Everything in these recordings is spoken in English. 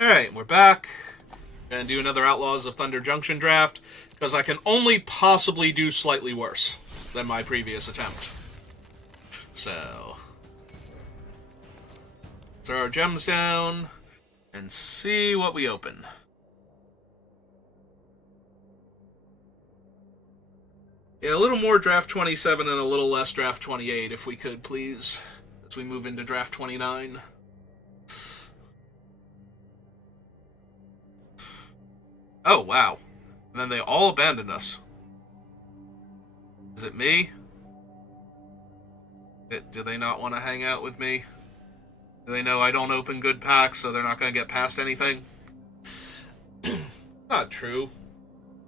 Alright, we're back. Gonna do another Outlaws of Thunder Junction draft, because I can only possibly do slightly worse than my previous attempt. So, throw our gems down, and see what we open. Yeah, a little more draft 27 and a little less draft 28, if we could, please, as we move into draft 29. Oh, wow. And then they all abandoned us. Is it me? Do they not want to hang out with me? Do they know I don't open good packs, so they're not going to get past anything? Not true.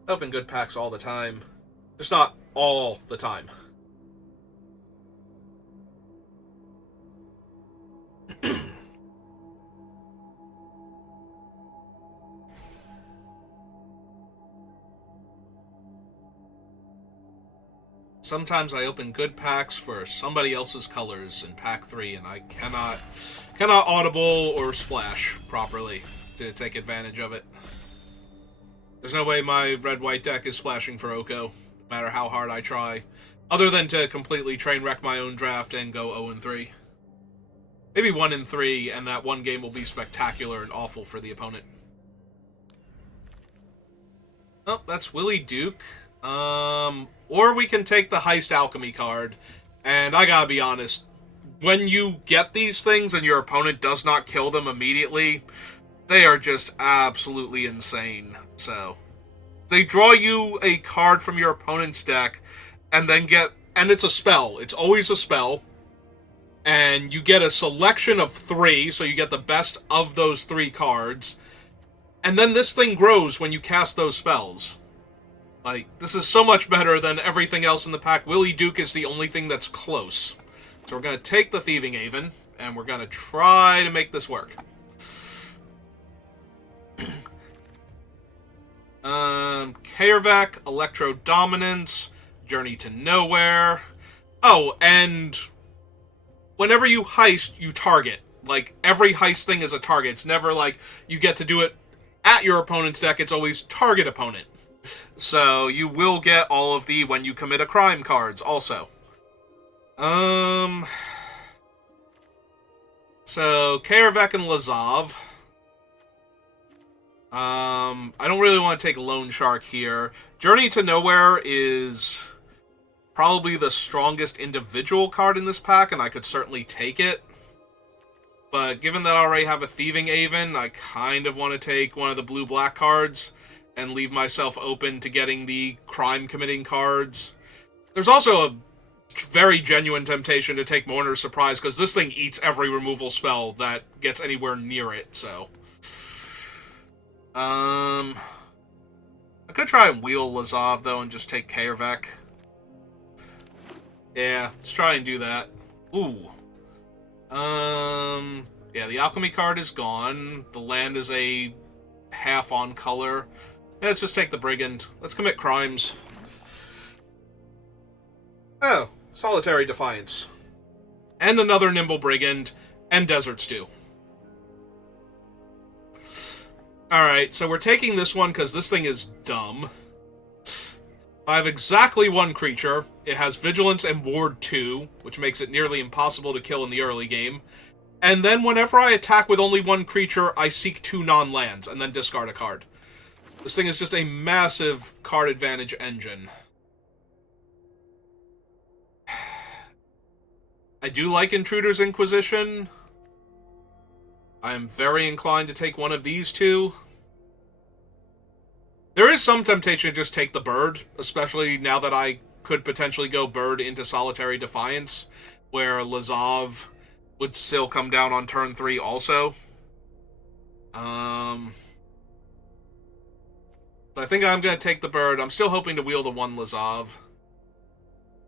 I open good packs all the time. Just not all the time. Sometimes I open good packs for somebody else's colors in pack 3, and I cannot audible or splash properly to take advantage of it. There's no way my red-white deck is splashing for Oko, no matter how hard I try, other than to completely train wreck my own draft and go 0-3. Maybe 1-3, and that one game will be spectacular and awful for the opponent. Oh, that's Willie Duke. Or we can take the Heist Alchemy card, and I gotta be honest, when you get these things and your opponent does not kill them immediately, they are just absolutely insane. So, they draw you a card from your opponent's deck, and then and it's a spell. It's always a spell. And you get a selection of 3, so you get the best of those 3 cards. And then this thing grows when you cast those spells. Like, this is so much better than everything else in the pack. Willie Duke is the only thing that's close. So we're going to take the Thieving Haven, and we're going to try to make this work. Kaervek, Electro Dominance, Journey to Nowhere. Oh, and whenever you heist, you target. Like, every heist thing is a target. It's never like you get to do it at your opponent's deck. It's always target opponent. So, you will get all of the when you commit a crime cards, also. So, Kaervek and Lazav. I don't really want to take Lone Shark here. Journey to Nowhere is probably the strongest individual card in this pack, and I could certainly take it. But given that I already have a Thieving Haven, I kind of want to take one of the blue-black cards and leave myself open to getting the crime-committing cards. There's also a very genuine temptation to take Mourner's Surprise, because this thing eats every removal spell that gets anywhere near it, so. I could try and wheel Lazav, though, and just take Kaervek. Yeah, let's try and do that. Ooh. Yeah, the Alchemy card is gone. The land is a half-on color. Yeah, let's just take the Brigand. Let's commit crimes. Oh, Solitary Defiance. And another Nimble Brigand, and Desert Stew. Alright, so we're taking this one because this thing is dumb. I have exactly 1 creature. It has Vigilance and Ward 2, which makes it nearly impossible to kill in the early game. And then whenever I attack with only 1 creature, I seek 2 non-lands, and then discard a card. This thing is just a massive card advantage engine. I do like Intruder's Inquisition. I am very inclined to take one of these 2. There is some temptation to just take the bird, especially now that I could potentially go bird into Solitary Defiance, where Lazav would still come down on turn 3 also. I think I'm going to take the bird. I'm still hoping to wheel the 1 Lazav.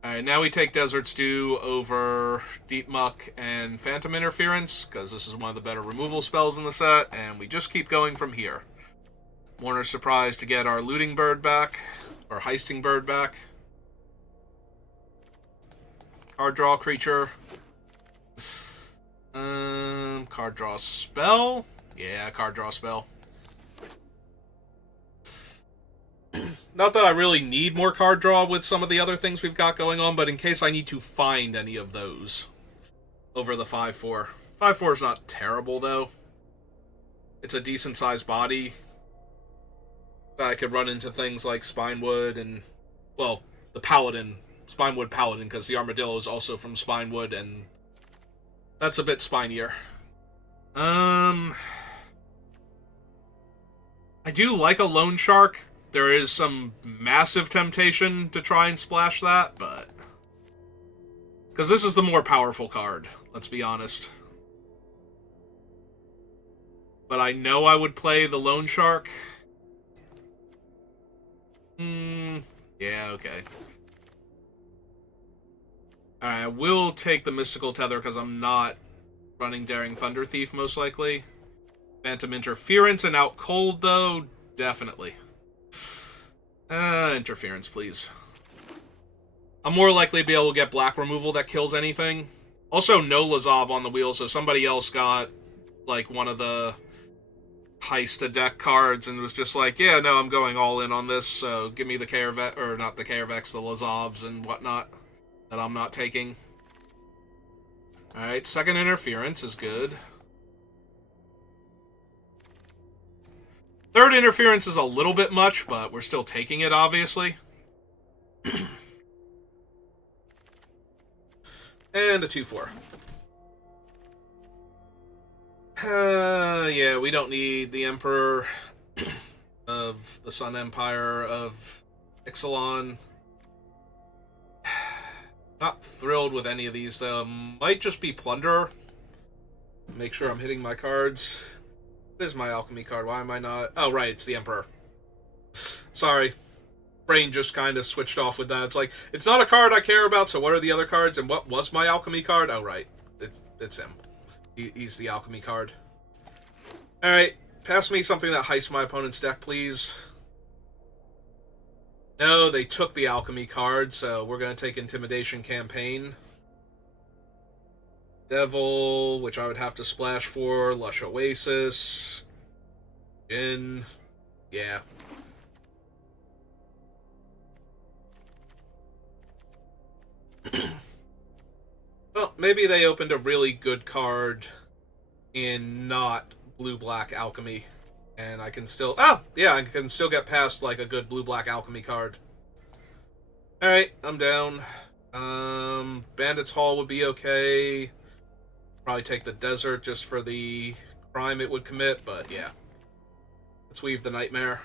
Alright, now we take Desert Stew over Deep Muck and Phantom Interference, because this is one of the better removal spells in the set, and we just keep going from here. Mourner's Surprise to get our Looting Bird back, or Heisting Bird back. Card draw creature. Card draw spell. Yeah, card draw spell. Not that I really need more card draw with some of the other things we've got going on, but in case I need to find any of those over the 5/4. 5/4 is not terrible, though. It's a decent-sized body. I could run into things like Spinewood and, well, the Paladin. Spinewood Paladin, because the Armadillo is also from Spinewood, and that's a bit spinier. I do like a Loan Shark. There is some massive temptation to try and splash that, but... because this is the more powerful card, let's be honest. But I know I would play the Loan Shark. Yeah, okay. Alright, I will take the Mystical Tether because I'm not running Daring Thunder Thief, most likely. Phantom Interference and Out Cold, though, definitely. Interference, please. I'm more likely to be able to get black removal that kills anything. Also, no Lazav on the wheel, so somebody else got, like, one of the heist a deck cards and was just like, yeah, no, I'm going all in on this, so give me the Carevex, or not the Carevex, the Lazavs and whatnot that I'm not taking. Alright, second Interference is good. Third Interference is a little bit much, but we're still taking it, obviously. And a 2/4. Yeah, we don't need the Emperor of the Sun Empire of Ixalan. Not thrilled with any of these, though. Might just be Plunderer. Make sure I'm hitting my cards. What is my Alchemy card? Why am I not... oh, right, it's the Emperor. Sorry. Brain just kind of switched off with that. It's like, it's not a card I care about, so what are the other cards? And what was my Alchemy card? Oh, right. It's him. He's the Alchemy card. Alright, pass me something that heists my opponent's deck, please. No, they took the Alchemy card, so we're going to take Intimidation Campaign. Devil, which I would have to splash for. Lush Oasis. Jin. Yeah. Well, maybe they opened a really good card in not blue-black Alchemy. And I can still... oh! Yeah, I can still get past, like, a good blue-black Alchemy card. Alright, I'm down. Bandit's Hall would be okay. Probably take the Desert just for the crime it would commit, but yeah. Let's weave the Nightmare.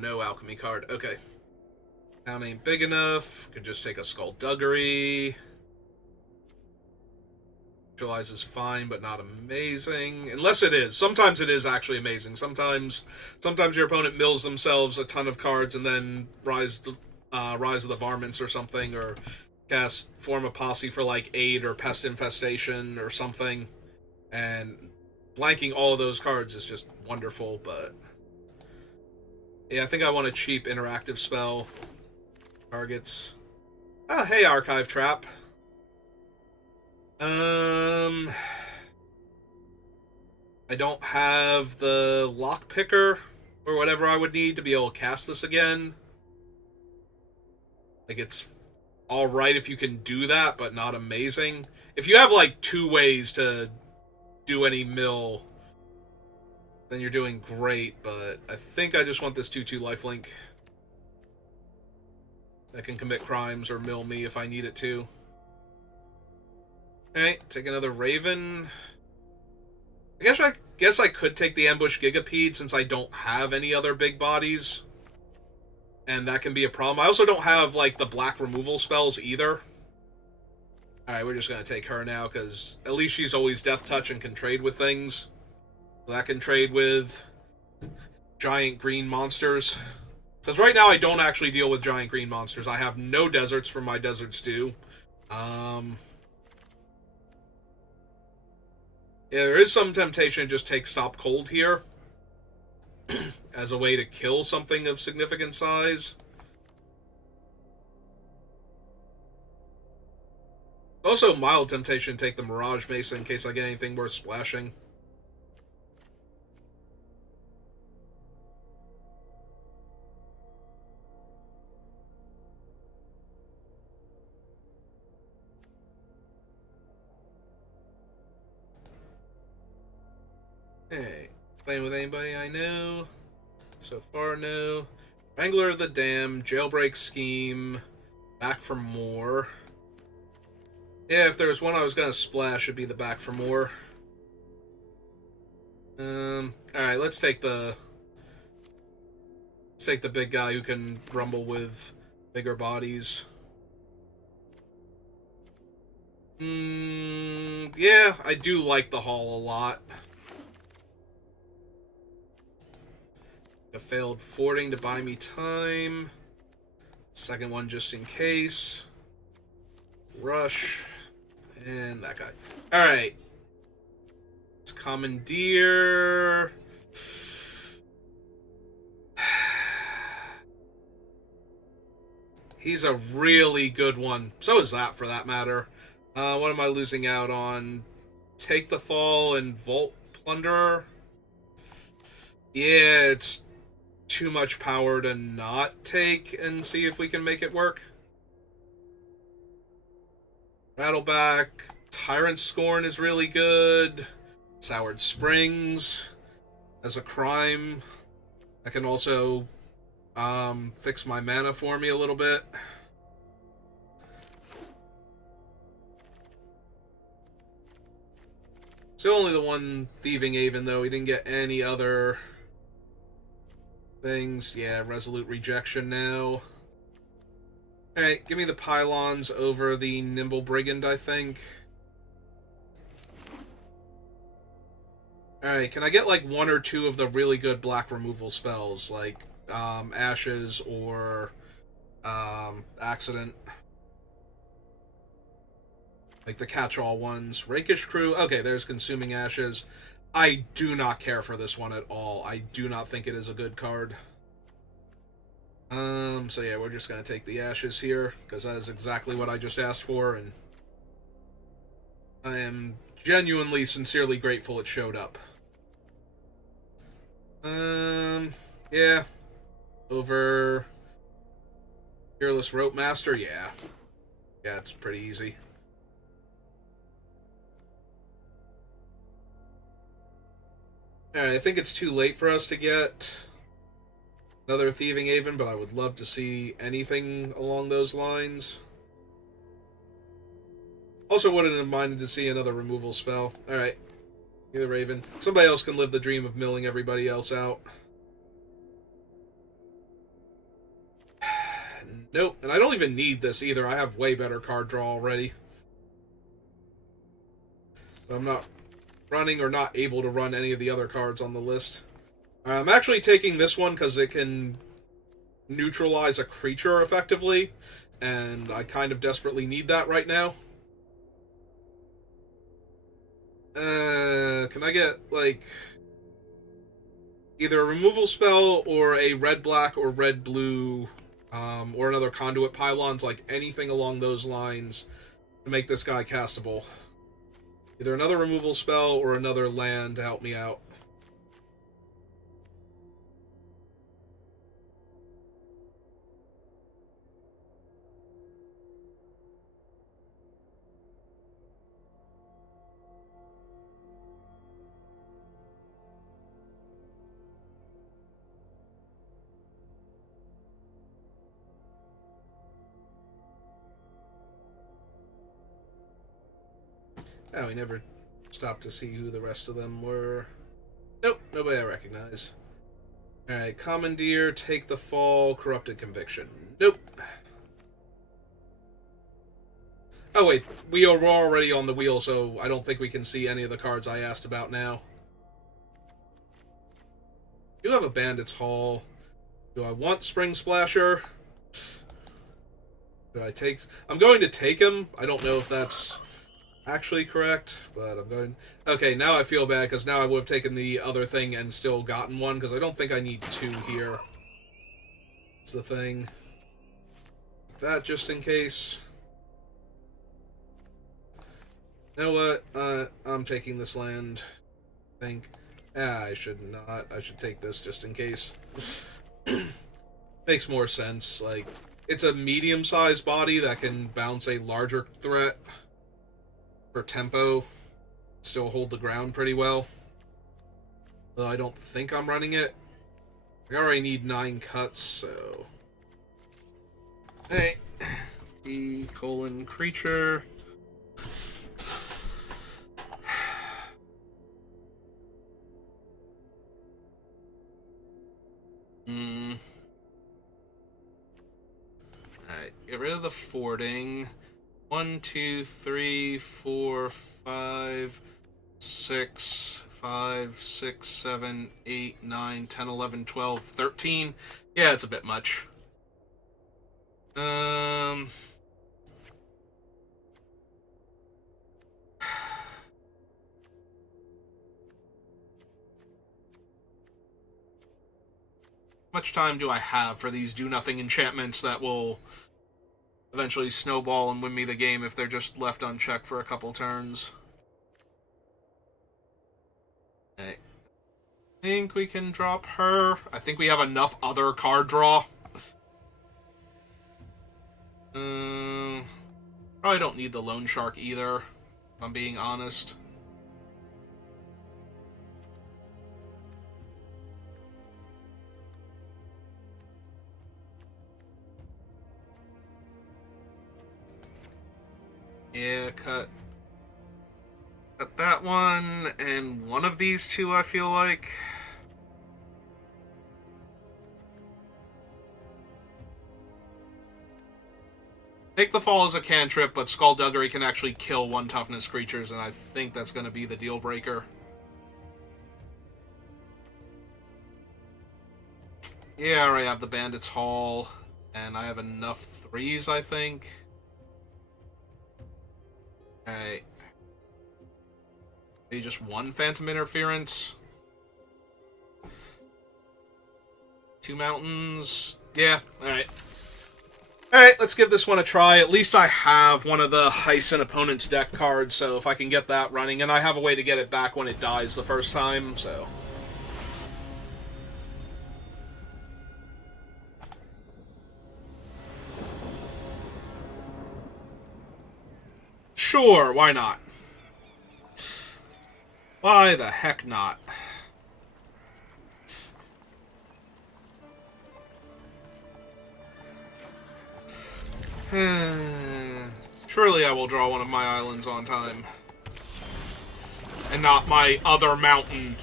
No Alchemy card. Okay. Town ain't big enough. Could just take a Skullduggery. Neutralize is fine, but not amazing. Unless it is. Sometimes it is actually amazing. Sometimes your opponent mills themselves a ton of cards and then Rise of the Varmints or something, or cast Form a Posse for like 8 or Pest Infestation or something. And blanking all of those cards is just wonderful, but... yeah, I think I want a cheap interactive spell. Targets. Oh, hey, Archive Trap. I don't have the Lockpicker or whatever I would need to be able to cast this again. Like, it's alright if you can do that, but not amazing. If you have, like, 2 ways to do any mill, then you're doing great, but I think I just want this 2/2 lifelink that can commit crimes or mill me if I need it to. Alright, take another Raven. I guess I could take the Ambush Gigapede since I don't have any other big bodies. And that can be a problem. I also don't have, like, the black removal spells either. Alright, we're just going to take her now, because at least she's always Death Touch and can trade with things. So that can trade with giant green monsters. Because right now I don't actually deal with giant green monsters. I have no deserts from my Desert Stew. Yeah, there is some temptation to just take Stop Cold here. as a way to kill something of significant size. Also, mild temptation to take the Mirage Mason in case I get anything worth splashing. Hey, playing with anybody I know? So far, no. Wrangler of the Dam, Jailbreak Scheme, Back for More. Yeah, if there was one I was gonna splash, it'd be the Back for More. Alright, let's take the big guy who can rumble with bigger bodies. Yeah, I do like the Hall a lot. A failed fording to buy me time. Second one just in case. Rush. And that guy. Alright. Let's commandeer. He's a really good one. So is that, for that matter. What am I losing out on? Take the Fall and Vault Plunderer. Yeah, it's too much power to not take and see if we can make it work. Rattleback. Tyrant Scorn is really good. Soured Springs as a crime. I can also fix my mana for me a little bit. Still only the one Thieving Haven, though. He didn't get any other things. Yeah, Resolute Rejection now. Alright, give me the Pylons over the Nimble Brigand, I think. Alright, can I get like one or two of the really good black removal spells, like Ashes or Accident? Like the catch-all ones. Rakish Crew, okay, there's Consuming Ashes. I do not care for this one at all. I do not think it is a good card. So yeah, we're just gonna take the Ashes here, because that is exactly what I just asked for, and I am genuinely, sincerely grateful it showed up. Yeah. Over Fearless Rope Master, yeah. Yeah, it's pretty easy. Alright, I think it's too late for us to get another Thieving Haven, but I would love to see anything along those lines. Also wouldn't have minded to see another removal spell. Alright. Either Raven. Somebody else can live the dream of milling everybody else out. Nope. And I don't even need this either. I have way better card draw already. I'm not running or not able to run any of the other cards on the list. I'm actually taking this one because it can neutralize a creature effectively, and I kind of desperately need that right now. Can I get, like, either a removal spell or a red-black or red-blue, or another Conduit Pylons, like anything along those lines to make this guy castable? Either another removal spell or another land to help me out. Oh, we never stopped to see who the rest of them were. Nope, nobody I recognize. Alright, Commandeer, Take the Fall, Corrupted Conviction. Nope. Oh wait, we are already on the wheel, so I don't think we can see any of the cards I asked about now. Do have a Bandit's Hall. Do I want Spring Splasher? Do I take... I'm going to take him. I don't know if that's actually correct, but I'm going... Okay, now I feel bad, because now I would have taken the other thing and still gotten one, because I don't think I need two here. That's the thing. That, just in case. You know what? I'm taking this land. I think. I should not. I should take this just in case. Makes more sense. Like, it's a medium-sized body that can bounce a larger threat for tempo. Still hold the ground pretty well. Though I don't think I'm running it. I already need 9 cuts, so... Hey. E: creature. Alright, get rid of the fording. 1, 2, 3, 4, 5, 6, 5, 6, 7, 8, 9, 10, 11, 12, 13. Yeah, it's a bit much. Much time do I have for these do-nothing enchantments that will eventually snowball and win me the game if they're just left unchecked for a couple turns? Okay. I think we can drop her. I think we have enough other card draw. Probably don't need the Loan Shark either, if I'm being honest. Yeah, cut that one, and one of these two, I feel like. Take the fall as a cantrip, but Skullduggery can actually kill 1 toughness creatures, and I think that's going to be the deal breaker. Yeah, I already have the Bandit's Hall, and I have enough 3s, I think. Alright. Maybe just 1 Phantom Interference. 2 mountains. Yeah, alright. Alright, let's give this one a try. At least I have one of the Heist an Opponent's deck cards, so if I can get that running, and I have a way to get it back when it dies the first time, so... Sure, why not? Why the heck not? Surely I will draw one of my islands on time. And not my other mountain.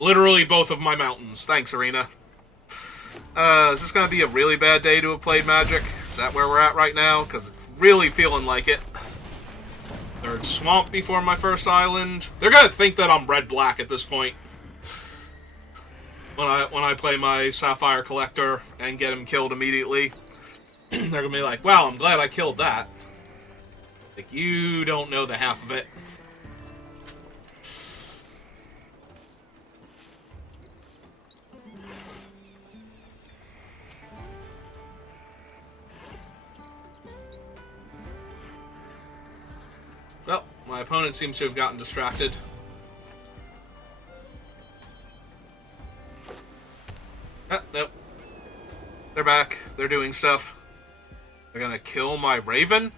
Literally both of my mountains. Thanks, Arena. Is this gonna be a really bad day to have played Magic? Is that where we're at right now? Because it's really feeling like it. Third swamp before my first island. They're gonna think that I'm red-black at this point. When I play my Sapphire Collector and get him killed immediately. They're gonna be like, wow, I'm glad I killed that. Like, you don't know the half of it. Well, my opponent seems to have gotten distracted. Ah, nope. They're back. They're doing stuff. They're gonna kill my Raven?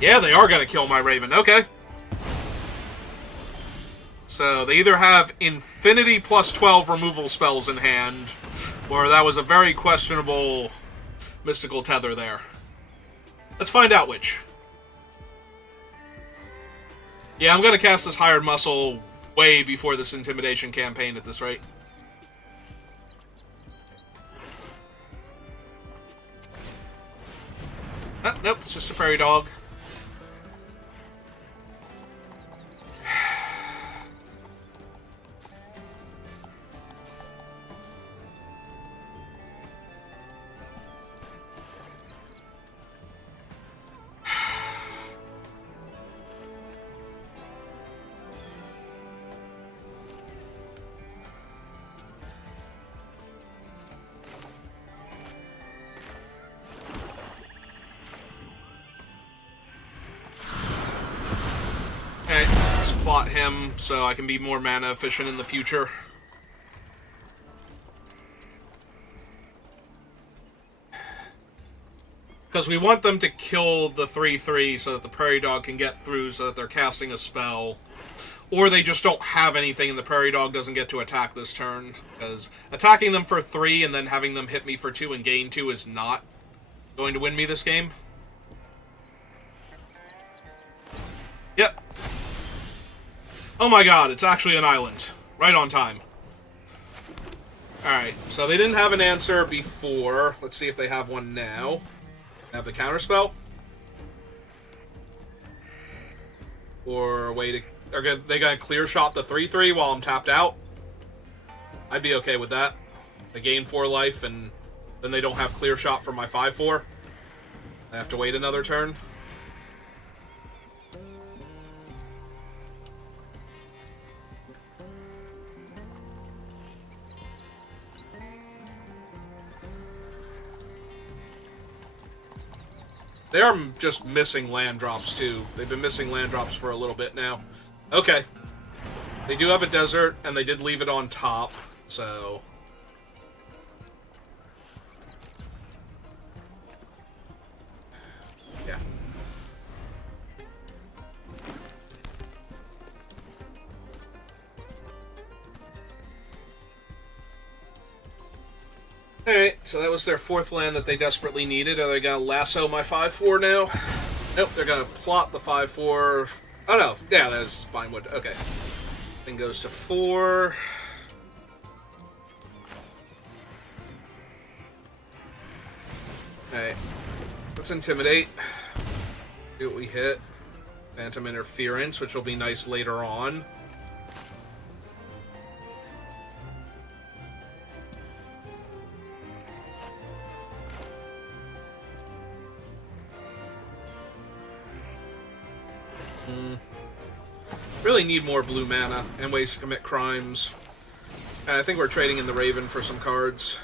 Yeah, they are gonna kill my Raven. Okay. So, they either have infinity plus 12 removal spells in hand, or that was a very questionable mystical tether there. Let's find out which. Yeah, I'm gonna cast this Hired Muscle way before this Intimidation campaign at this rate. Ah, nope, it's just a prairie dog. plot him so I can be more mana efficient in the future. Because we want them to kill the 3/3 so that the Prairie Dog can get through so that they're casting a spell. Or they just don't have anything and the Prairie Dog doesn't get to attack this turn. Because attacking them for 3 and then having them hit me for 2 and gain 2 is not going to win me this game. Yep. Oh my god, it's actually an island. Right on time. Alright, so they didn't have an answer before. Let's see if they have one now. They have the counterspell. Or a way to... Are they going to clear shot the 3/3 while I'm tapped out? I'd be okay with that. They gain 4 life, and then they don't have clear shot for my 5/4. I have to wait another turn. They are just missing land drops, too. They've been missing land drops for a little bit now. Okay. They do have a desert, and they did leave it on top, so... yeah. Alright, so that was their 4th land that they desperately needed. Are they going to lasso my 5/4 now? Nope, they're going to plot the 5/4... Oh no, yeah, that's Vinewood. Okay. Then goes to 4. Alright. Let's Intimidate. See what we hit. Phantom Interference, which will be nice later on. Really need more blue mana and ways to commit crimes. And I think we're trading in the Raven for some cards.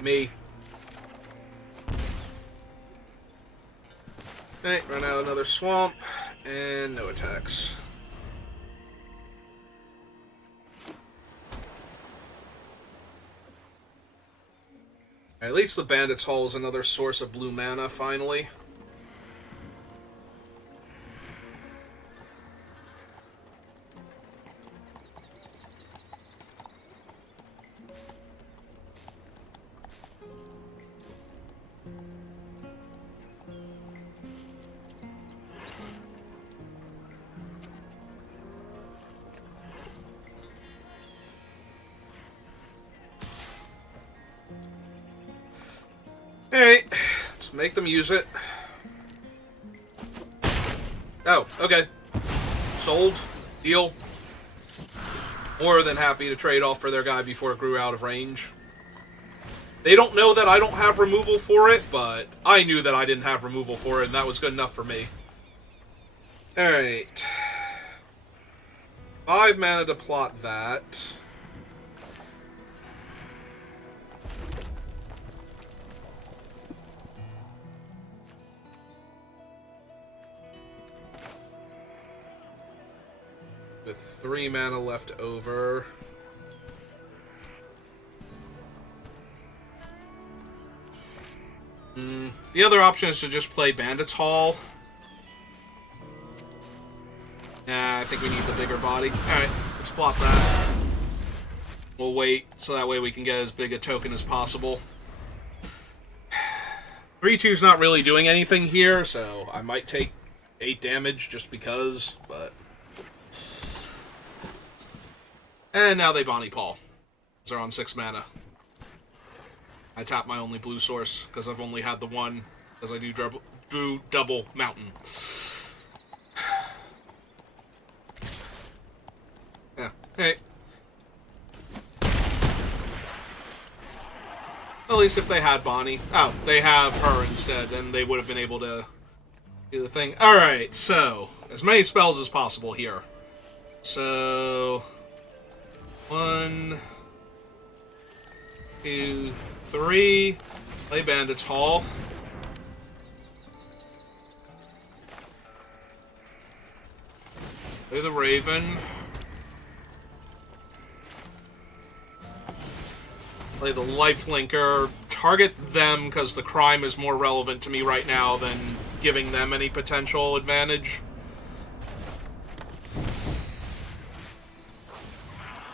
Me. Alright, run out another swamp, and no attacks. At least the Bandit's Hall is another source of blue mana, finally. Alright, let's make them use it. Oh, okay. Sold. Deal. More than happy to trade off for their guy before it grew out of range. They don't know that I don't have removal for it, but I knew that I didn't have removal for it, and that was good enough for me. Alright. 5 mana to plot that. With 3 mana left over. The other option is to just play Bandit's Hall. Nah, I think we need the bigger body. Alright, let's plot that. We'll wait, so that way we can get as big a token as possible. 3/2's not really doing anything here, so I might take 8 damage just because, but... And now they Bonnie Paul. They're on 6 mana. I tap my only blue source, because I've only had the one, because I drew double mountain. Yeah, hey. At least if they had Bonnie. Oh, they have her instead, then they would have been able to do the thing. Alright, so, as many spells as possible here. So... 1, 2, 3. Play Bandit's Hall. Play the Raven. Play the Lifelinker. Target them because the crime is more relevant to me right now than giving them any potential advantage.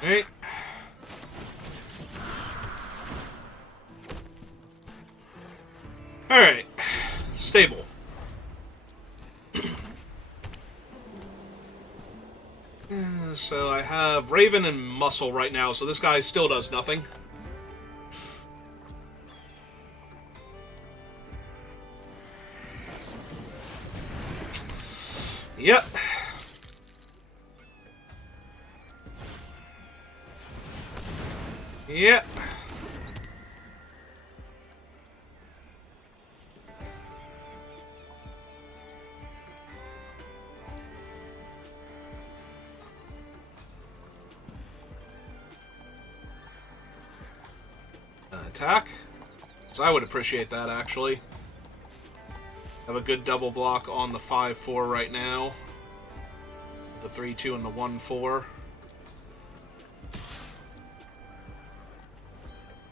Okay. Alright. Stable. So I have Raven and Muscle right now, so this guy still does nothing. Yep. Yep. Attack. So I would appreciate that, actually. Have a good double block on the 5-4 right now. The 3-2 and the 1-4.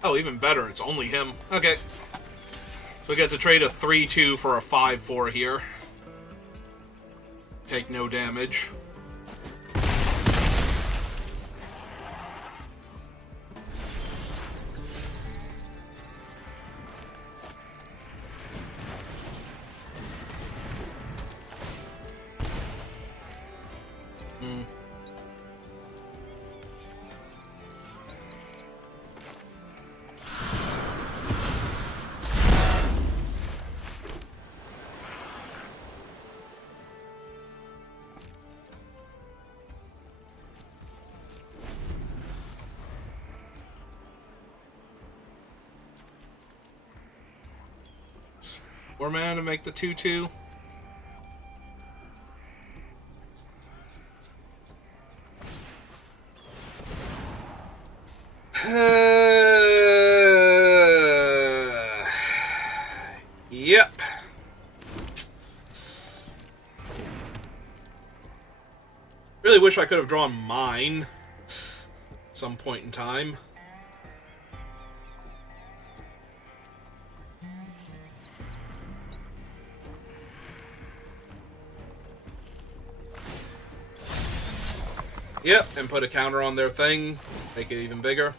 Oh, even better, it's only him. Okay. So we get to trade a 3-2 for a 5-4 here. Take no damage. Four mana to make the 2-2. Yep. Really wish I could have drawn mine at some point in time. Yep, and put a counter on their thing, make it even bigger.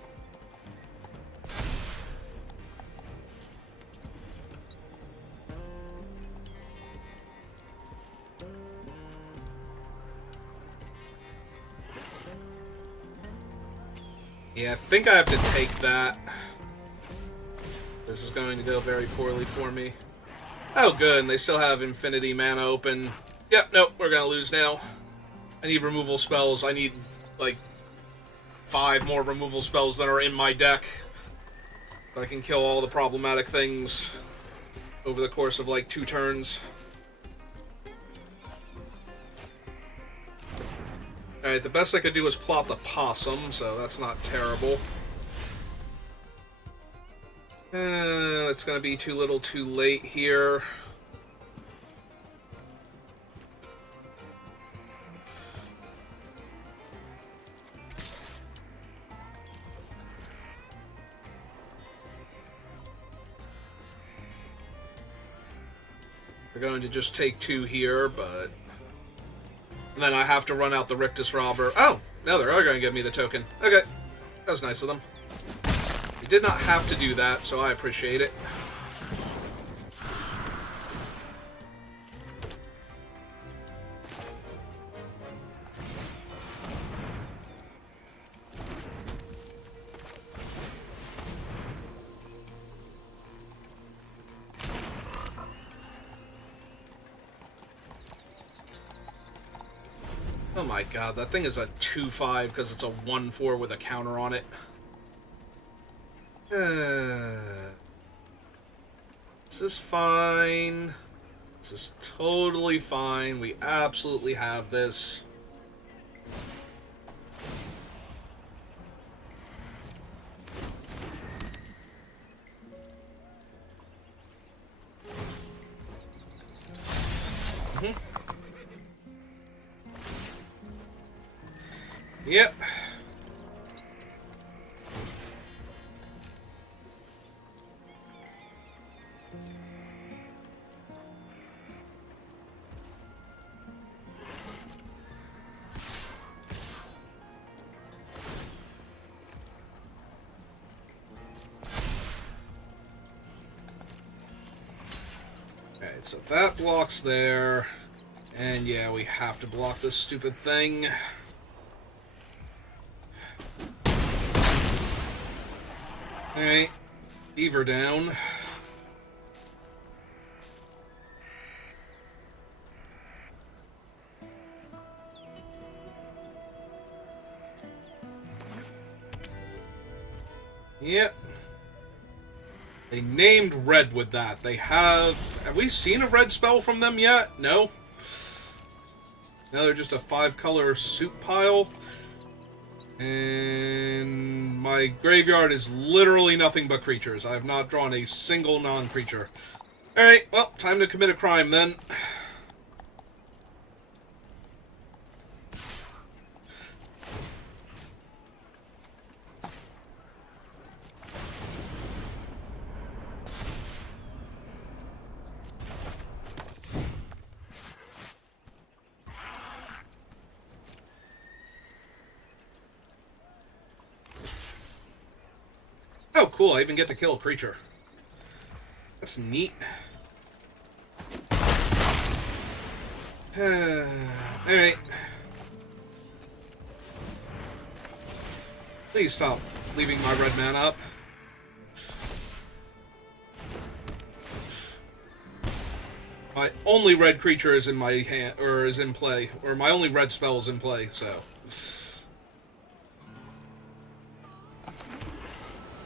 Yeah, I think I have to take that. This is going to go very poorly for me. Oh, good, and they still have infinity mana open. Yep, nope, we're gonna lose now. I need removal spells. I need, like, 5 more removal spells that are in my deck. I can kill all the problematic things over the course of, like, 2 turns. Alright, the best I could do is plot the possum, so that's not terrible. It's gonna be too little too late here. We're going to just take 2 here, but... And then I have to run out the Rictus Robber. Oh! No, they're going to give me the token. Okay. That was nice of them. They did not have to do that, so I appreciate it. Oh my god, that thing is a 2-5 because it's a 1-4 with a counter on it. This is fine. This is totally fine. We absolutely have this. Yep. Okay, so that blocks there. And yeah, we have to block this stupid thing. Alright. Beaver down. Yep. They named red with that. They have... Have we seen a red spell from them yet? No? Now they're just a 5-color soup pile. And my graveyard is literally nothing but creatures. I have not drawn a single non-creature. Alright, well, time to commit a crime then. Oh, cool, I even get to kill a creature. That's neat. Alright. Please stop leaving my red man up. My only red creature is in my hand, or is in play, or my only red spell is in play, so.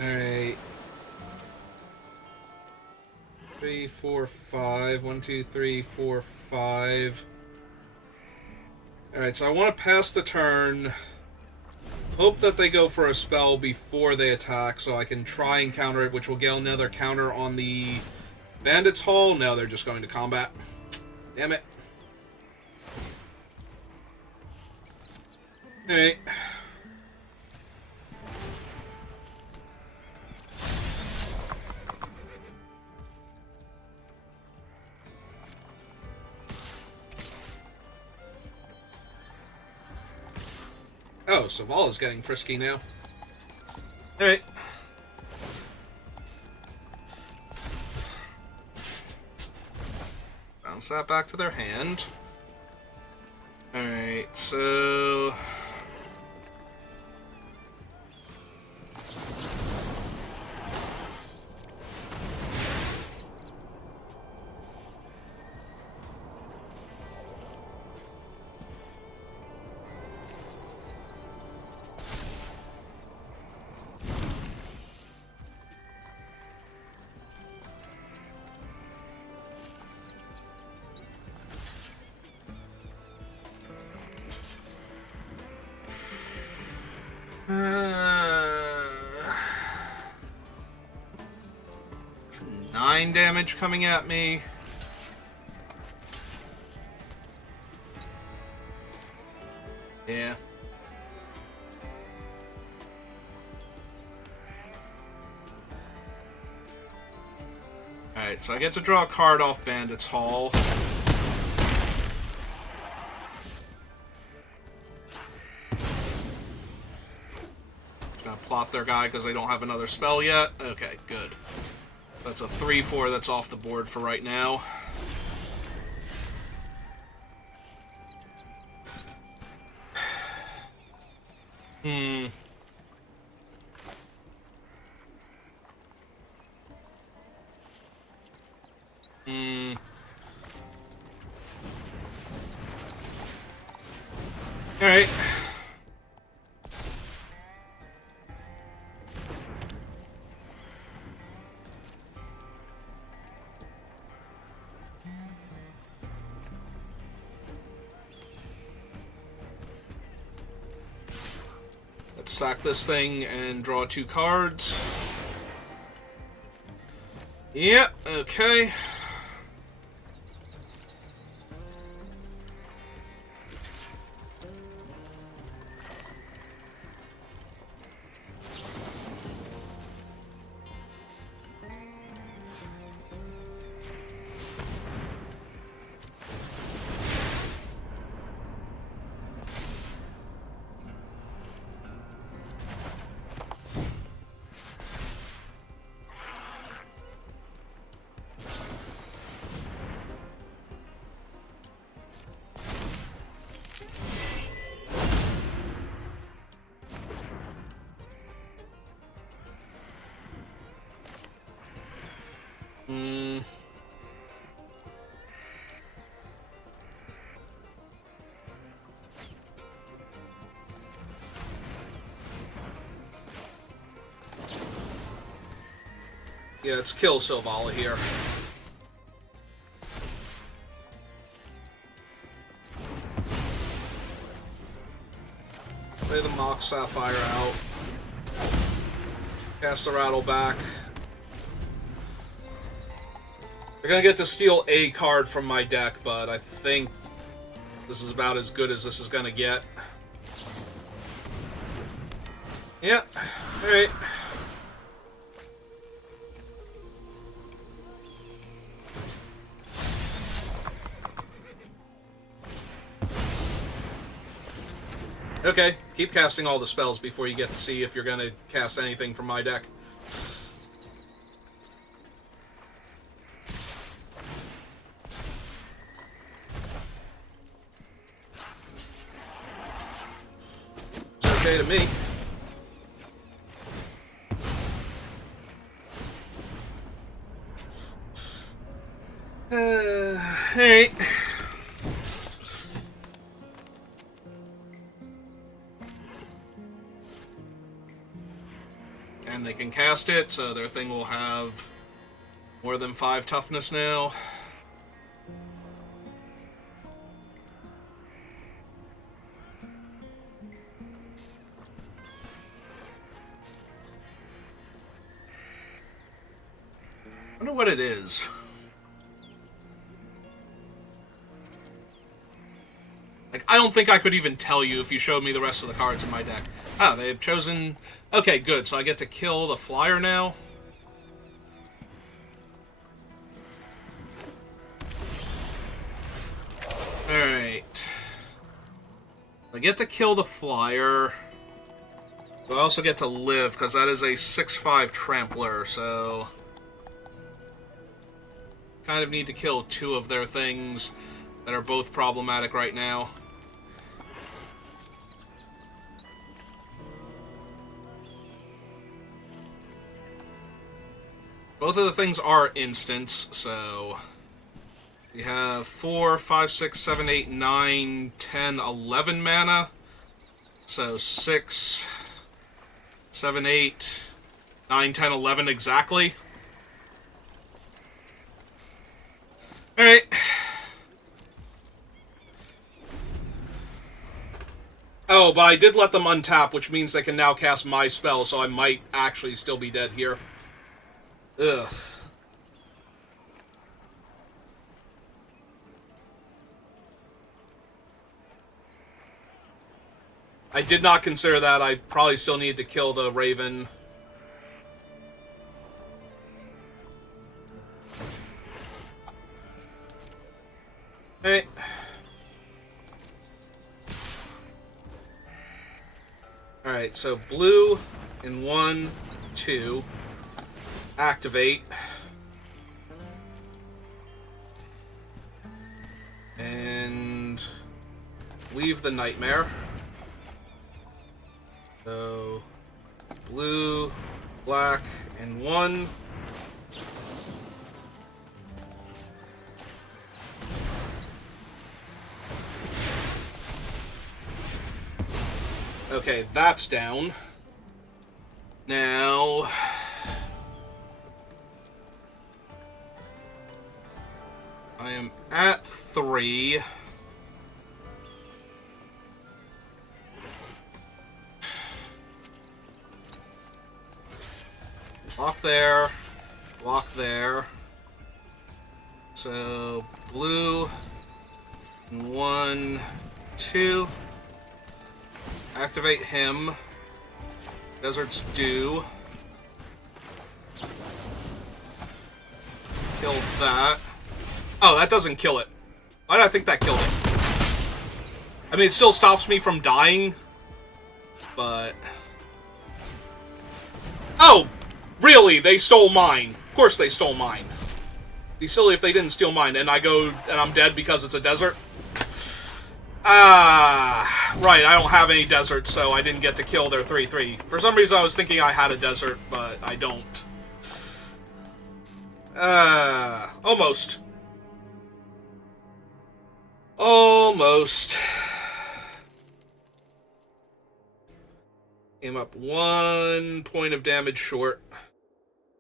Alright. 3, 4, 5. 1, 2, 3, 4, 5. Alright, so I want to pass the turn. Hope that they go for a spell before they attack, so I can try and counter it, which will get another counter on the Bandit's Hall. No, they're just going to combat. Damn it. Alright. Oh, Savala's getting frisky now. Alright. Bounce that back to their hand. Alright, so... It's 9 damage coming at me. Yeah. Alright, so I get to draw a card off Bandit's Hall. Gonna plot their guy because they don't have another spell yet. Okay, good. That's a 3/4 that's off the board for right now. Hmm. Alright. Let's sack this thing and draw 2 cards. Yep, okay. Yeah, let's kill Sylvala here. Play the Mock Sapphire out. Cast the Rattle back. They're gonna get to steal a card from my deck, but I think this is about as good as this is gonna get. Yeah, alright. Okay, keep casting all the spells before you get to see if you're gonna cast anything from my deck. It's okay to me. Alright. And they can cast it, so their thing will have more than 5 toughness now. I wonder what it is. Like, I don't think I could even tell you if you showed me the rest of the cards in my deck. Ah, they've chosen... Okay, good. So I get to kill the flyer now. Alright. I get to kill the flyer. But I also get to live, because that is a 6/5 trampler, so... Kind of need to kill 2 of their things that are both problematic right now. Both of the things are instants, so... We have 4, 5, 6, 7, 8, 9, 10, 11 mana. So 6, 7, 8, 9, 10, 11 exactly. Alright. Oh, but I did let them untap, which means they can now cast my spell, so I might actually still be dead here. Ugh. I did not consider that. I probably still need to kill the Raven. Hey. Alright, so blue in 1, 2. Activate. And leave the Nightmare. So blue, black, and 1. Okay, that's down. Now... I am at 3. Block there. Block there. So, blue. 1, 2. Activate him. Desert's due. Kill that. Oh, that doesn't kill it. Why did I think that killed it? I mean, it still stops me from dying, but... Oh! Really? They stole mine. Of course they stole mine. It'd be silly if they didn't steal mine, and I go and I'm dead because it's a desert. Ah, right, I don't have any desert, so I didn't get to kill their 3/3. For some reason I was thinking I had a desert, but I don't. Almost. Almost. Came up 1 point of damage short.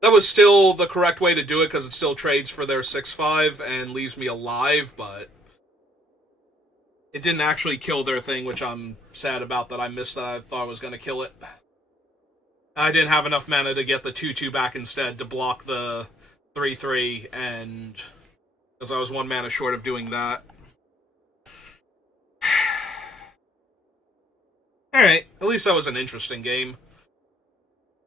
That was still the correct way to do it, because it still trades for their 6/5 and leaves me alive, but it didn't actually kill their thing, which I'm sad about that I missed that. I thought I was going to kill it. I didn't have enough mana to get the 2/2 back instead to block the 3/3, and because I was 1 mana short of doing that. Alright, at least that was an interesting game.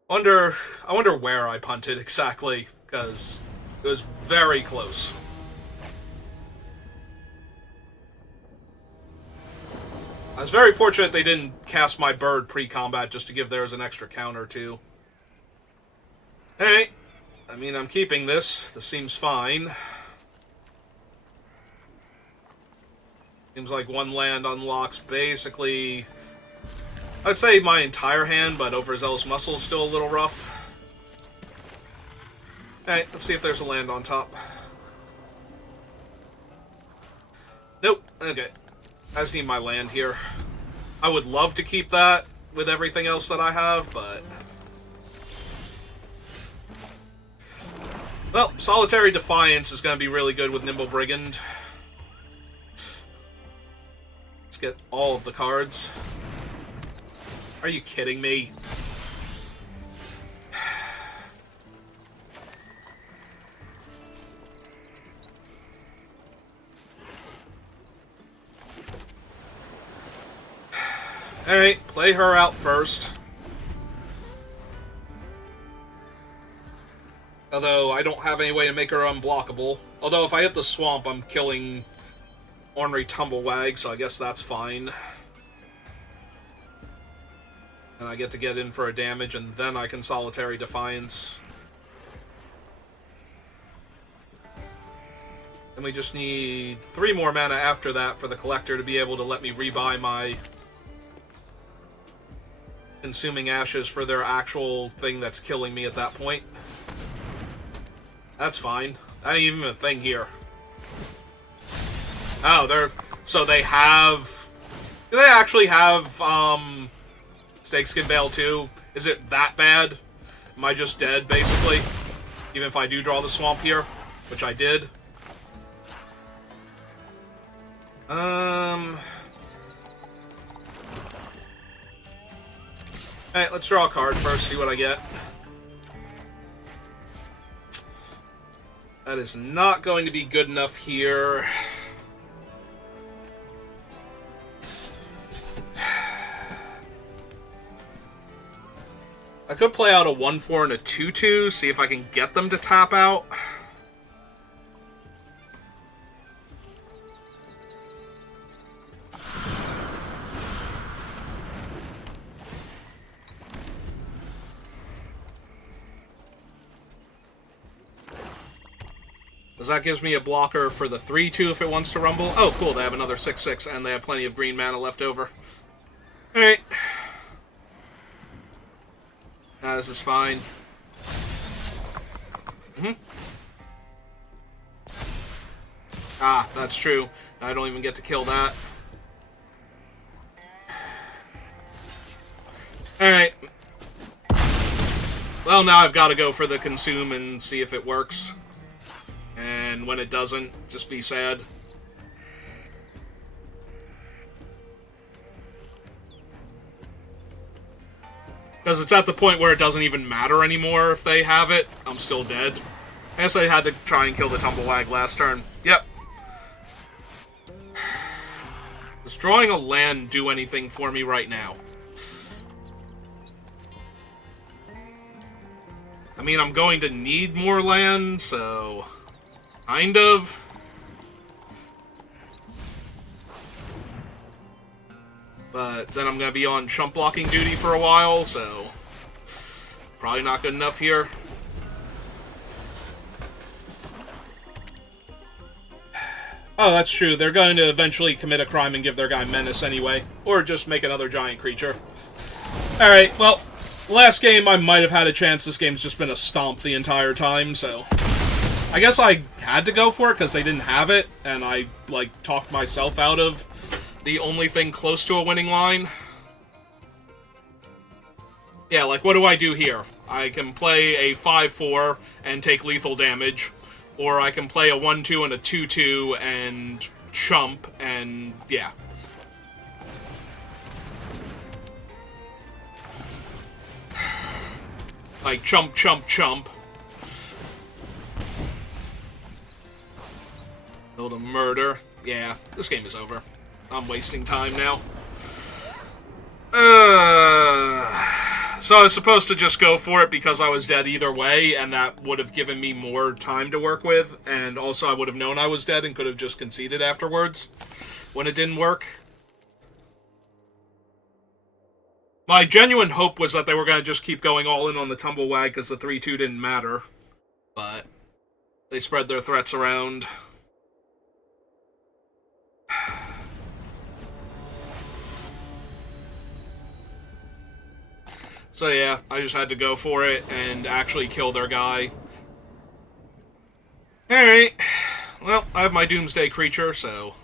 I wonder where I punted exactly, because it was very close. I was very fortunate they didn't cast my bird pre-combat just to give theirs an extra counter, too. Alright. I mean, I'm keeping this. This seems fine. Seems like 1 land unlocks basically, I'd say my entire hand, but Overzealous Muscle is still a little rough. Alright, let's see if there's a land on top. Nope. Okay. I just need my land here. I would love to keep that with everything else that I have, but... Well, Solitary Defiance is going to be really good with Nimble Brigand. Let's get all of the cards. Are you kidding me? Alright, play her out first. Although, I don't have any way to make her unblockable. Although, if I hit the swamp, I'm killing Ornery Tumblewag, so I guess that's fine. And I get to get in for a damage, and then I can Solitary Defiance. And we just need 3 more mana after that for the Collector to be able to let me rebuy my Consuming Ashes for their actual thing that's killing me at that point. That's fine. That ain't even a thing here. Oh, so they have... Do they actually have, Snakeskin Veil too? Is it that bad? Am I just dead, basically? Even if I do draw the swamp here? Which I did. Alright, let's draw a card first, see what I get. That is not going to be good enough here. I could play out a 1/4 and a 2/2, see if I can get them to tap out. Because that gives me a blocker for the 3/2 if it wants to rumble. Oh, cool, they have another 6/6, and they have plenty of green mana left over. Alright. This is fine. Ah, that's true. I don't even get to kill that. Alright. Well, now I've got to go for the consume and see if it works. And when it doesn't, just be sad. Because it's at the point where it doesn't even matter anymore if they have it. I'm still dead. I guess I had to try and kill the Tumblewag last turn. Yep. Does drawing a land do anything for me right now? I mean, I'm going to need more land, so... Kind of. But then I'm going to be on chump blocking duty for a while, so... Probably not good enough here. Oh, that's true. They're going to eventually commit a crime and give their guy Menace anyway. Or just make another giant creature. Alright, well, last game I might have had a chance. This game's just been a stomp the entire time, so... I guess I had to go for it because they didn't have it, and I, like, talked myself out of the only thing close to a winning line. Yeah, like, what do I do here? I can play a 5-4 and take lethal damage, or I can play a 1-2 and a 2-2 and chump, and yeah. Like, chump, chump, chump. Build a murder. Yeah, this game is over. I'm wasting time now. So I was supposed to just go for it because I was dead either way, and that would have given me more time to work with, and also I would have known I was dead and could have just conceded afterwards when it didn't work. My genuine hope was that they were going to just keep going all in on the Tumblewag because the 3-2 didn't matter, but they spread their threats around. So yeah, I just had to go for it and actually kill their guy. Alright. Well, I have my Doomsday Creature, so...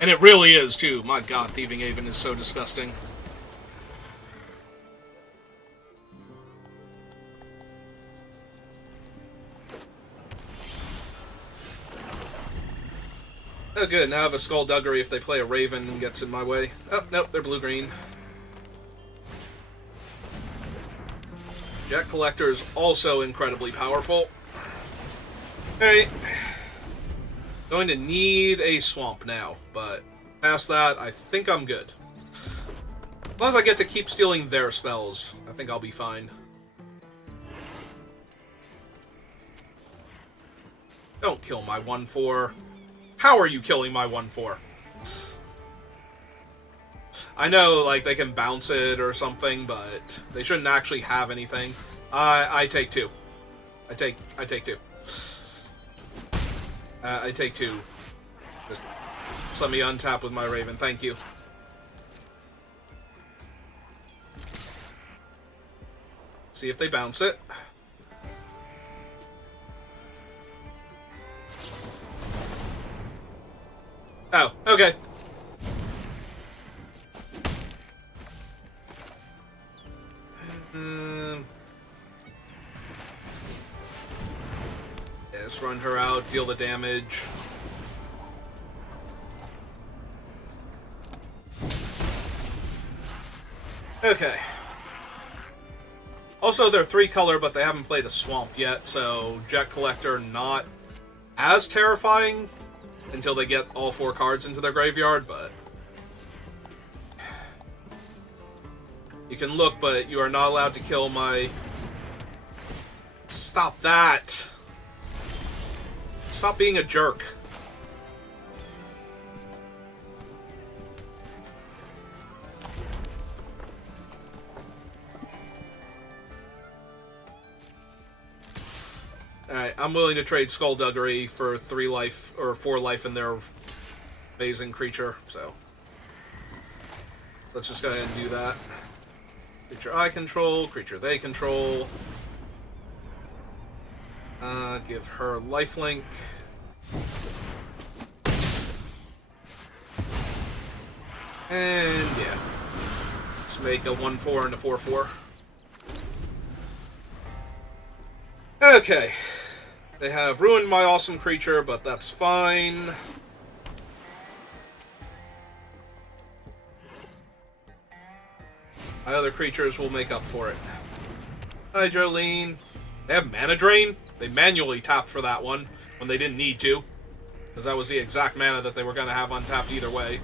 And it really is, too. My god, Thieving Haven is so disgusting. Oh, good. Now I have a Skullduggery if they play a Raven and gets in my way. Oh, nope, they're blue-green. Jet Collector is also incredibly powerful. Alright. Going to need a Swamp now, but past that, I think I'm good. As long as I get to keep stealing their spells, I think I'll be fine. Don't kill my 1-4. How are you killing my 1-4? I know, like, they can bounce it or something, but they shouldn't actually have anything. I take 2. I take 2. I take 2. Just let me untap with my Raven. Thank you. See if they bounce it. Oh, okay. Yeah, just run her out, deal the damage. Okay. Also, they're 3-color, but they haven't played a Swamp yet, so Jet Collector not as terrifying until they get all 4 cards into their graveyard, but... You can look, but you are not allowed to kill my... Stop that! Stop being a jerk. Alright, I'm willing to trade Skullduggery for 3 life, or 4 life in their amazing creature, so... Let's just go ahead and do that. Creature I control, creature they control. Give her lifelink. And, yeah. Let's make a 1-4 and a 4-4. Okay. They have ruined my awesome creature, but that's fine. My other creatures will make up for it. Hi, Jolene. They have Mana Drain? They manually tapped for that one when they didn't need to. Because that was the exact mana that they were going to have untapped either way.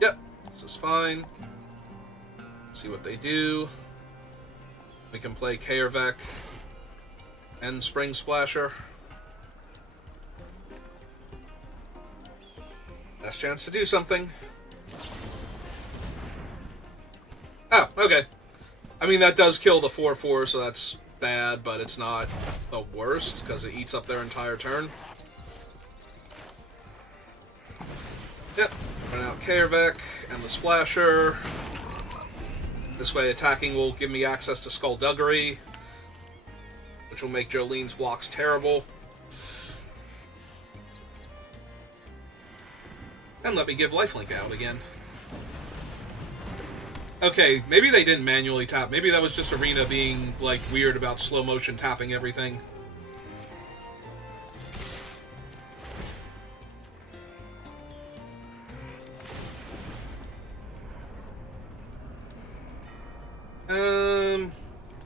Yep, this is fine. See what they do. We can play Kaervek and Spring Splasher. Last chance to do something. Okay. I mean, that does kill the 4/4, so that's bad, but it's not the worst, because it eats up their entire turn. Yep. Run out Kaervek and the Splasher. This way, attacking will give me access to Skullduggery, which will make Jolene's blocks terrible. And let me give Lifelink out again. Okay, maybe they didn't manually tap. Maybe that was just Arena being, like, weird about slow motion tapping everything.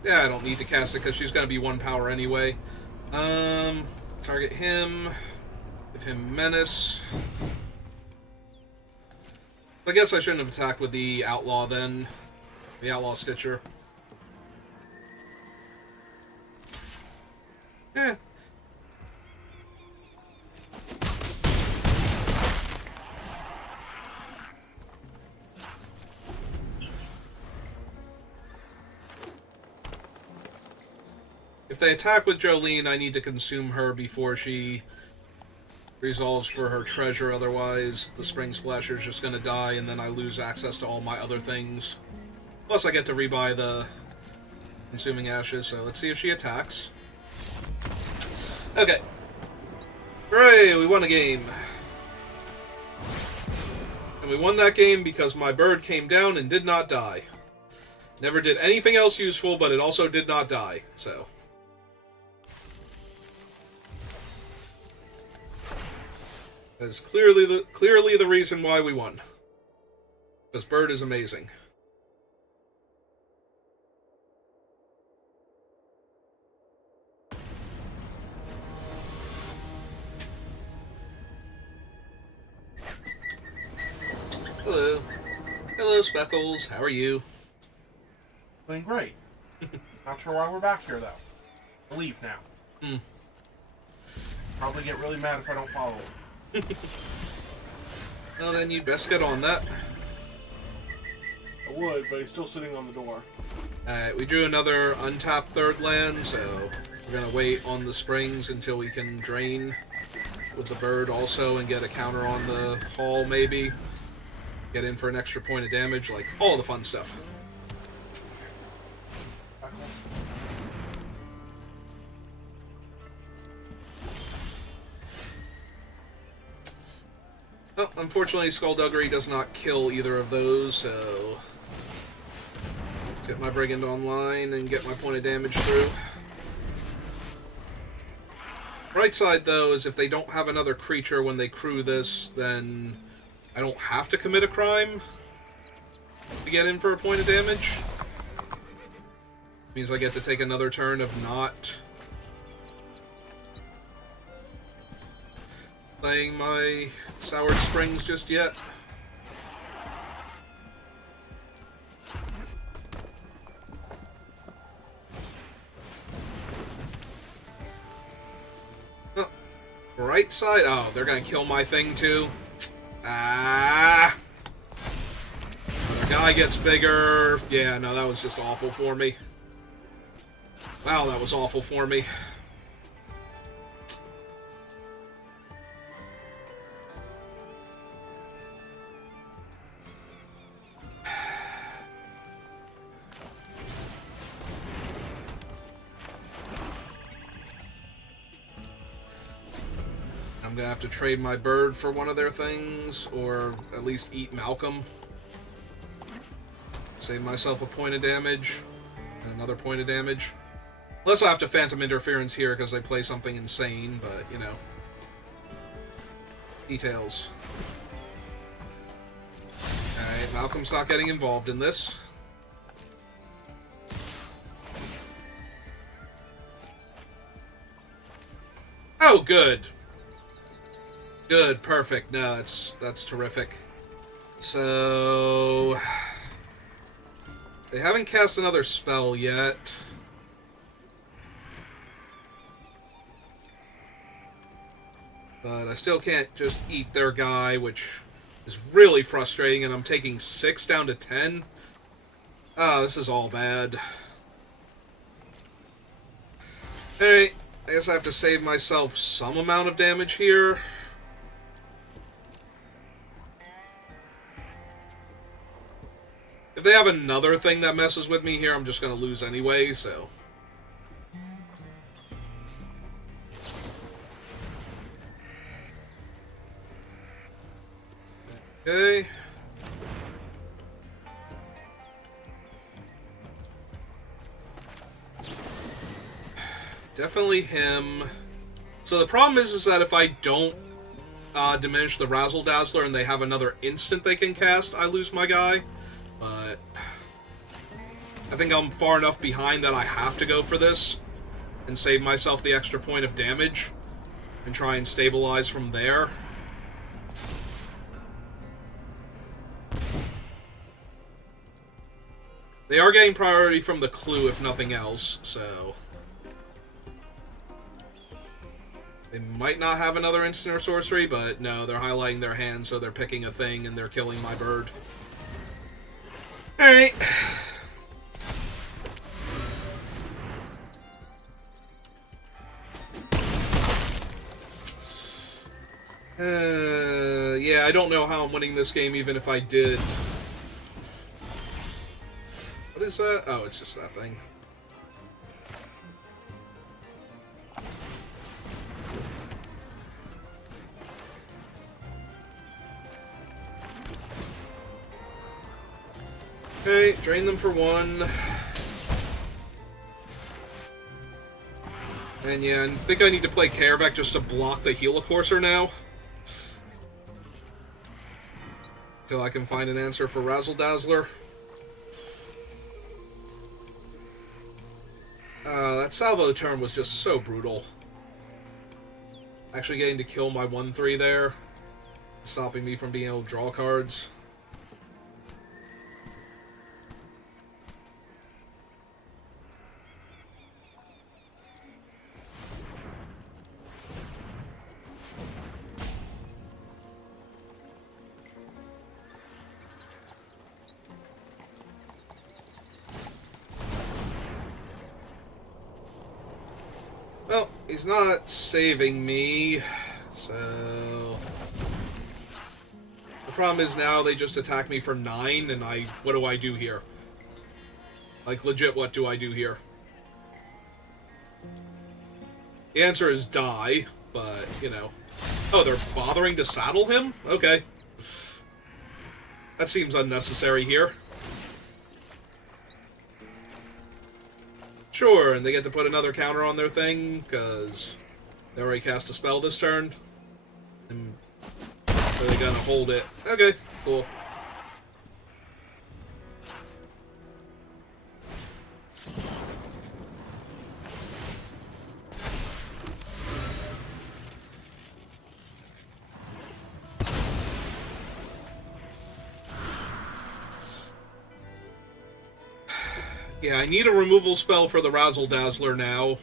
Yeah, I don't need to cast it because she's going to be 1 power anyway. Target him. Give him Menace. I guess I shouldn't have attacked with the Outlaw then. The Outlaw Stitcher. Eh. If they attack with Jolene, I need to consume her before she resolves for her treasure, otherwise the Spring Splasher is just going to die, and then I lose access to all my other things. Plus I get to rebuy the Consuming Ashes, so let's see if she attacks. Okay. Hooray, we won a game. And we won that game because my bird came down and did not die. Never did anything else useful, but it also did not die, so... That is clearly the reason why we won. Because Bird is amazing. Hello. Hello, Speckles. How are you? Doing great. Not sure why we're back here, though. I'll leave now. Probably get really mad if I don't follow him. Well, then you'd best get on that. I would, but he's still sitting on the door. Alright, we drew another untapped third land, so we're going to wait on the springs until we can drain with the bird also and get a counter on the hall, maybe. Get in for an extra point of damage, like all the fun stuff. Oh, unfortunately, Skullduggery does not kill either of those, so... Let's get my Brigand online and get my point of damage through. Right side, though, is if they don't have another creature when they crew this, then I don't have to commit a crime to get in for a point of damage. Means I get to take another turn of not playing my Soured Springs just yet. Oh, right side? Oh, they're gonna kill my thing too. Ah! Another guy gets bigger. Yeah, no, that was just awful for me. Wow, that was awful for me. I'm gonna have to trade my bird for one of their things, or at least eat Malcolm. Save myself a point of damage, and another point of damage. Unless I have to Phantom Interference here because they play something insane, but, you know. Details. Alright, Malcolm's not getting involved in this. Oh, good. Good, perfect. No, that's terrific. So... They haven't cast another spell yet. But I still can't just eat their guy, which is really frustrating, and I'm taking 6 down to 10. Ah, this is all bad. Alright, I guess I have to save myself some amount of damage here. If they have another thing that messes with me here, I'm just going to lose anyway, so... Okay. Definitely him. So the problem is that if I don't diminish the Razzle Dazzler and they have another instant they can cast, I lose my guy. But I think I'm far enough behind that I have to go for this and save myself the extra point of damage and try and stabilize from there. They are getting priority from the clue, if nothing else, so... They might not have another instant or sorcery, but no, they're highlighting their hand, so they're picking a thing and they're killing my bird. Alright. Yeah, I don't know how I'm winning this game, even if I did. What is that? Oh, it's just that thing. Okay, drain them for one. And yeah, I think I need to play Karavek just to block the Helicourser now. Till I can find an answer for Razzle Dazzler. That salvo turn was just so brutal. Actually getting to kill my 1-3 there. Stopping me from being able to draw cards. Well, he's not saving me, so... The problem is now they just attack me for 9, and what do I do here? Like, legit, what do I do here? The answer is die, but, you know... Oh, they're bothering to saddle him? Okay. That seems unnecessary here. Sure, and they get to put another counter on their thing, because they already cast a spell this turn. And so they're gonna hold it. Okay, cool. Yeah, I need a removal spell for the Razzle Dazzler now.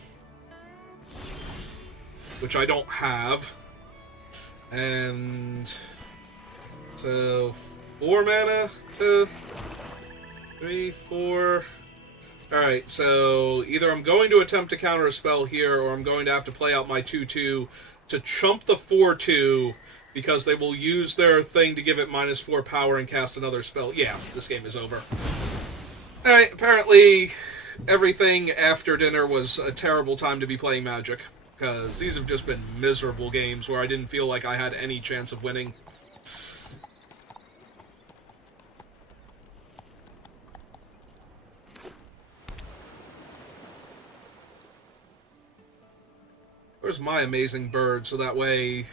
Which I don't have. And... So, 4 mana to... 3, 4... Alright, so either I'm going to attempt to counter a spell here, or I'm going to have to play out my 2-2 to chump the 4-2, because they will use their thing to give it -4 power and cast another spell. Yeah, this game is over. Alright, apparently everything after dinner was a terrible time to be playing Magic, because these have just been miserable games where I didn't feel like I had any chance of winning. Where's my amazing bird, so that way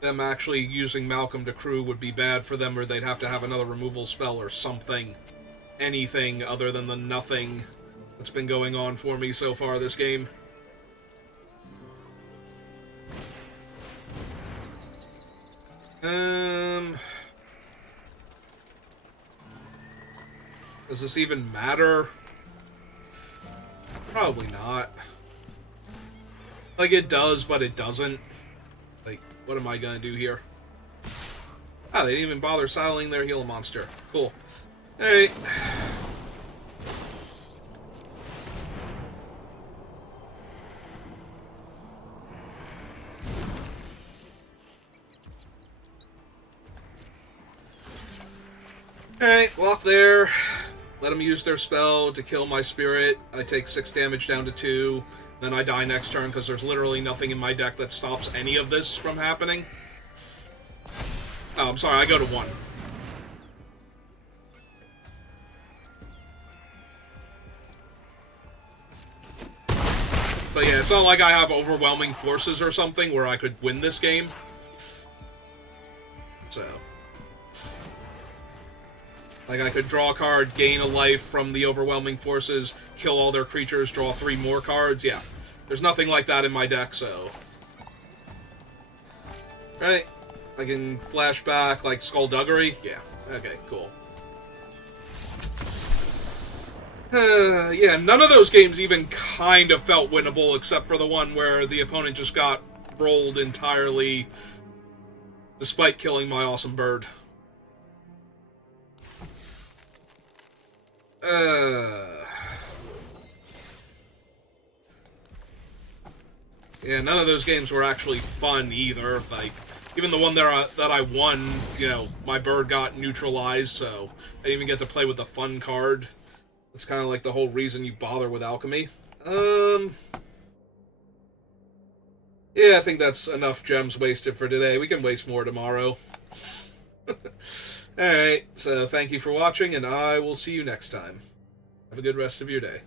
them actually using Malcolm to crew would be bad for them, or they'd have to have another removal spell or something. Anything other than the nothing that's been going on for me so far this game. Does this even matter? Probably not. Like, it does, but it doesn't. Like, what am I gonna do here? Ah, they didn't even bother silencing their Gila monster. Cool. Alright. Alright, walk there. Let them use their spell to kill my spirit. I take 6 damage down to 2. Then I die next turn because there's literally nothing in my deck that stops any of this from happening. Oh, I'm sorry, I go to 1. But yeah, it's not like I have overwhelming forces or something where I could win this game. So... like, I could draw a card, gain a life from the overwhelming forces, kill all their creatures, draw 3 more cards. Yeah. There's nothing like that in my deck, so... right. I can flash back, like, Skullduggery. Yeah. Okay, cool. Yeah, none of those games even kind of felt winnable, except for the one where the opponent just got rolled entirely, despite killing my awesome bird. Yeah, none of those games were actually fun either. Like, even the one that I won, you know, my bird got neutralized, so I didn't even get to play with the fun card. It's kind of like the whole reason you bother with Alchemy. Yeah, I think that's enough gems wasted for today. We can waste more tomorrow. Alright, so thank you for watching, and I will see you next time. Have a good rest of your day.